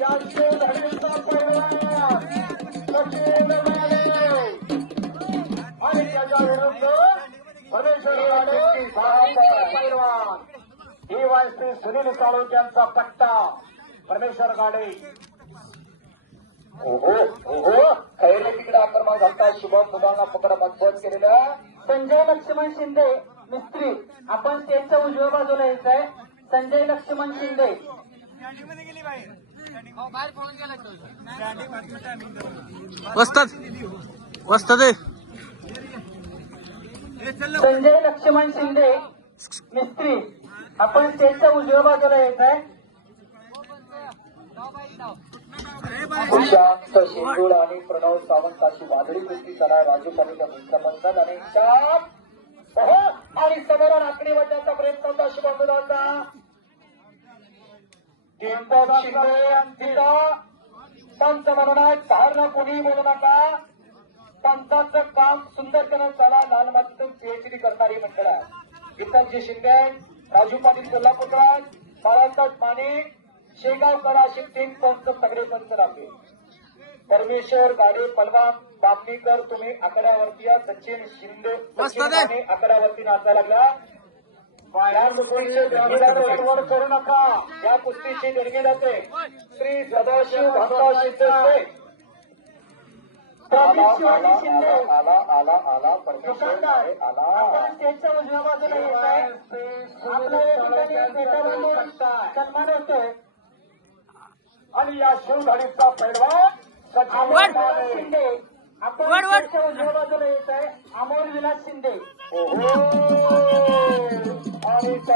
या शिवधरीचा पैलवान सचिन सुनील साळुंक्यांचा पट्टा परमेश्वर गाडे ओहो ओहो खैरे तिकडे आक्रमण घालता शुभम मुलांना पकड मजबूत केलेलं संजय लक्ष्मण शिंदे मिस्त्री. आपण स्टेजच्या उजव्या बाजूला यायचंय. संजय लक्ष्मण शिंदे. आहे संजय लक्ष्मण शिंदे मिस्त्री. आपण स्टेजच्या उजव्या बाजूला शांत शेंगुळ आणि प्रणव सावंत अशी वादळी कुस्ती करा राजू पाटील मित्रमंडळ आणि चाप ओहो, आणि समोर आकडे वाटण्याचा प्रयत्न होता दीपक शिंदे तिथं पंच म्हणून धारणं कुणी बोलू नका. पंचाचं काम सुंदर करून चला लाल मातीतून पीएचडी करणारी मंडळ आहे. गीताजी शिंदे राजू पाटील कोल्हापूरराज बाळासाहेब माने शेगावकर अशी तीन पंच सगळे पंच राहते परमेश्वर गाडे पलवान बापणीकर तुम्ही आकड्यावरती या सचिन शिंदे आकड्यावरती नाचायला लागला. मुकुंदचे देणगीदार वरवर करू नका. या कुस्तीची देणगी जाते श्री सदाशिव शिंदे आला आला आला परमेश्वर दुकानदार गाडे आला. आपण स्टेजच्या उजव्या बाजूला यायचंय आपल्या या ठिकाणी भेटावरून सन्मान होतोय. आणि या शिवधाडीचा सचिन. विलास शिंदे. आपण उजव्या बाजूला यायचंय अमोल विलास शिंदे.